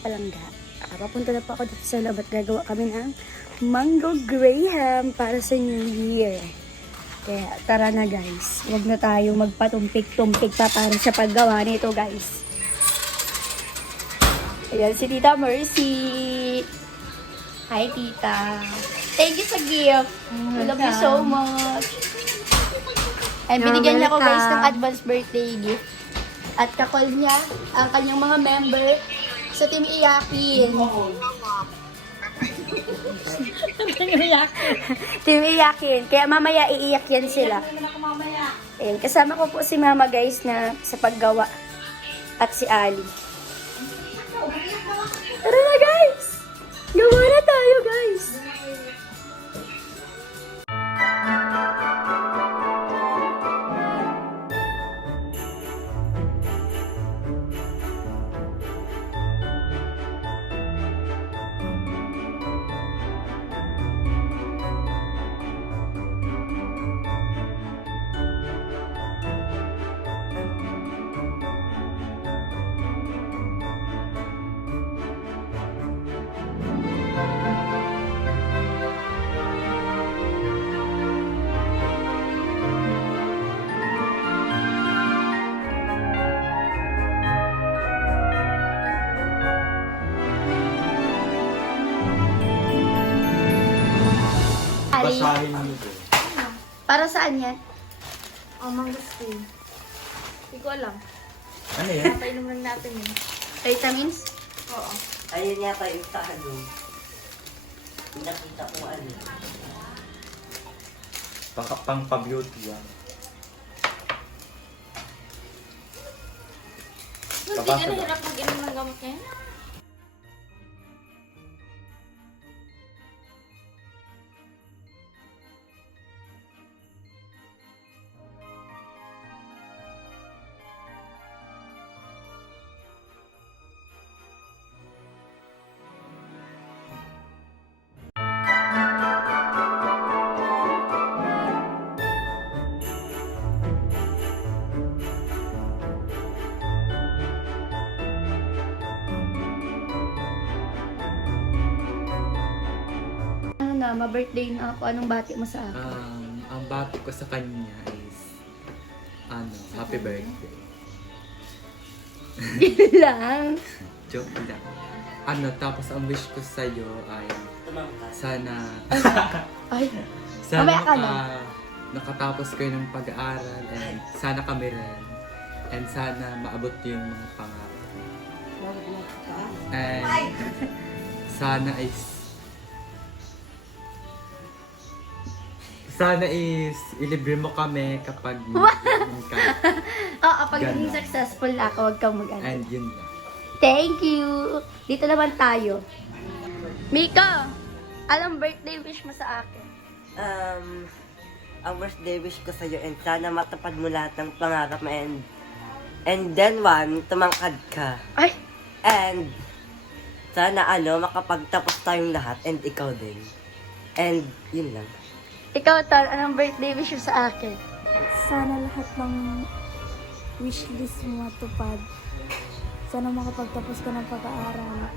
palangga. Papunta na po ako dito sa loob at gagawa kami ng mango graham para sa New Year. Kaya tara na guys, huwag na tayo magpatumpik-tumpik pa para sa paggawa nito guys. Ayan si Tita Mercy. Hi Tita. Thank you sa gift. I love you so much. And binigyan niya ako guys ng advance birthday gift. At kakol niya ang kanyang mga member sa Team Iyakin. Team Iyakin. Kaya mamaya iiyak yan sila. Ayan, kasama ko po si Mama guys na sa paggawa. At si Ali. Tara na guys! Gawa na tayo guys! Basahin mo ito. Para saan yan? Mangosteen. Hindi ko alam. Ano yan? Painom lang natin yun. Vitamins? Oo. Ayun yata yung sa ano. Nakita ko ano. Pang pa-beauty yan. Hindi ka nahirap mag-inom ng gamot ngayon? Ano na, ma-birthday na ako. Anong bati mo sa akin? Ang bati ko sa kanya is happy birthday. Yun lang. Joke lang. Tapos ang wish ko sa'yo ay sana Ay, sana Mamaya ka na. nakatapos kayo ng pag-aaral and sana kami rin. And sana maabot yung mga pangarap. And sana is ilibre mo kami kapag magkakaroon ka. oo, pag Ganon. naging successful na ako, huwag kang mag-ano. And yun lang. Thank you! Dito naman tayo. Mika, anong birthday wish mo sa akin? Ang birthday wish ko sa'yo and sana matupad mo lahat ng pangarap mo and then tumangkad ka. Ay, And sana makapagtapos tayong lahat and ikaw din. And yun lang. ikaw Tal, anong birthday wish mo sa akin? Sana lahat ng wishlist mo matupad. Sana makapagtapos ka ng pag-aaral.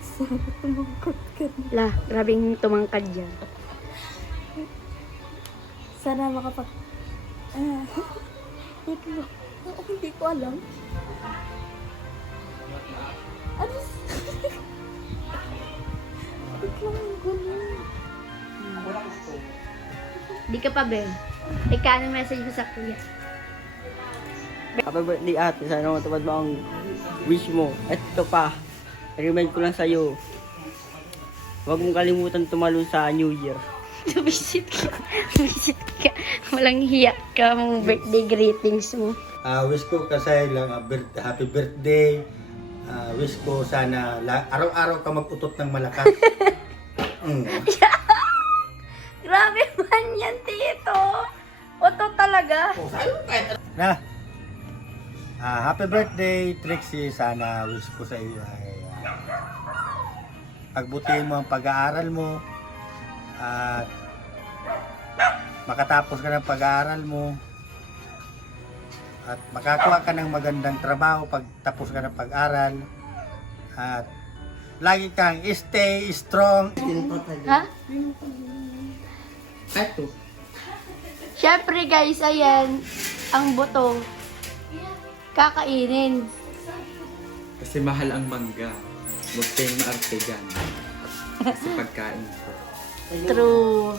Sana tumangkot ka na. La, grabing tumangkad dyan. Sana hindi ko alam. Ano? Biglang ganun. Di ka pa, Ben. Ika, anong message mo sa kuya? Happy birthday ate, sana matupad mo ang wish mo. At ito pa, remind ko lang sa'yo, huwag mong kalimutan tumalon sa New Year. Visit ka. Visit ka. Walang hiya ka mong birthday greetings mo. Wish ko kasi lang happy birthday. Wish ko sana araw-araw ka mag-utot ng malakas. Grabe man yan, Tito. Oto talaga. Na. Happy birthday, Trixie. Sana wish ko sa iyo ay pagbutihin mo ang pag-aaral mo at makatapos ka ng pag-aaral mo at makakuha ka ng magandang trabaho pag tapos ka ng pag-aral At lagi kang stay strong. Ha? Eto. Syempre guys, ayan, ang buto. Kakainin. Kasi mahal ang mangga. Huwag kayong maarte dyan. Sa pagkain ko. True.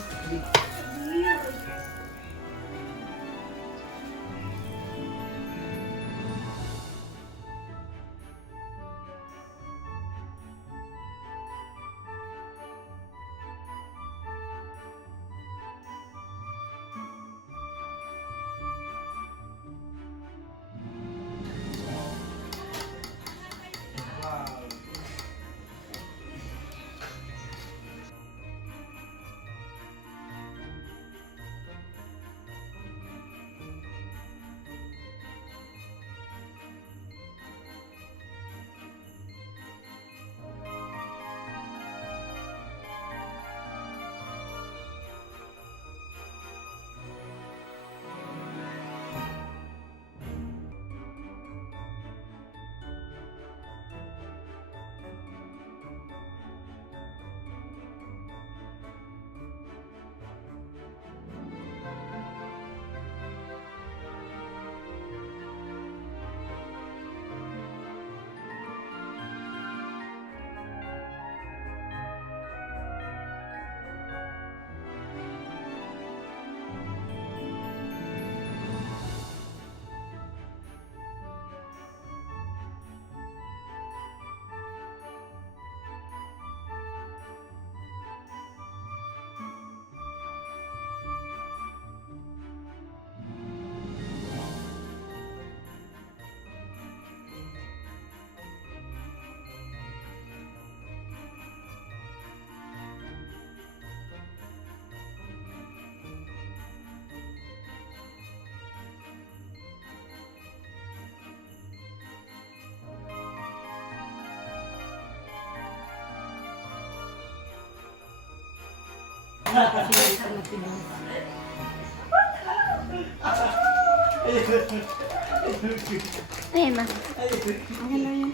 Ayan na. Okay na yun.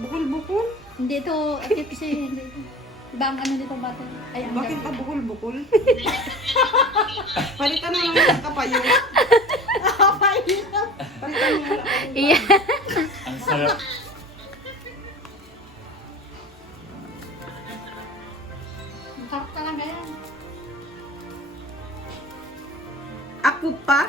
Bukol-bukol? Hindi ito, akit kasi hindi ito. Diba ang ano dito bata? Ay, ang Bakit gabi. ka bukol-bukol? Palitan mo lang yung kapayo. Palitan mo lang. Yeah. Ang sarap. Ako pa?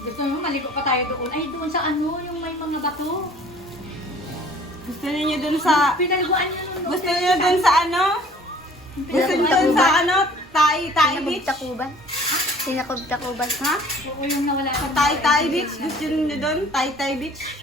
Gusto mo, maligo pa tayo doon. Ay, doon sa ano, yung may mga bato. Gusto niyo dun sa... Pinaliguan niyo nun. Gusto niyo dun sa ano? Gusto niyo dun sa ano? Tai Beach? Takuban. Takuban. Ha? Oo, yung nawala sa Tai Beach? Gusto niyo dun? Tai Beach?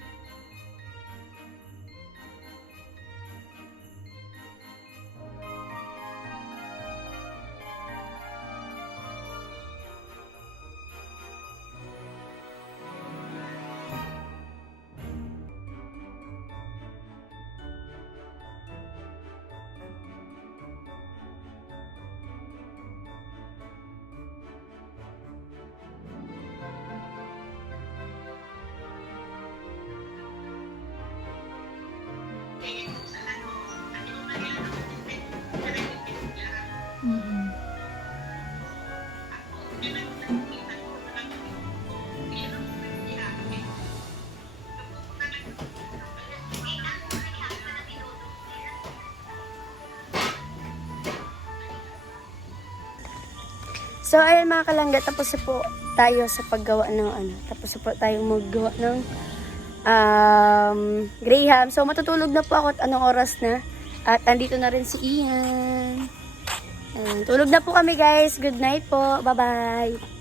So, ayun mga kalangga, tapos na po tayo sa paggawa ng ano. Tapos na po tayong maggawa ng Graham. So, matutulog na po ako at anong oras na. At andito na rin si Ian. Tulog na po kami guys. Good night po. Bye-bye.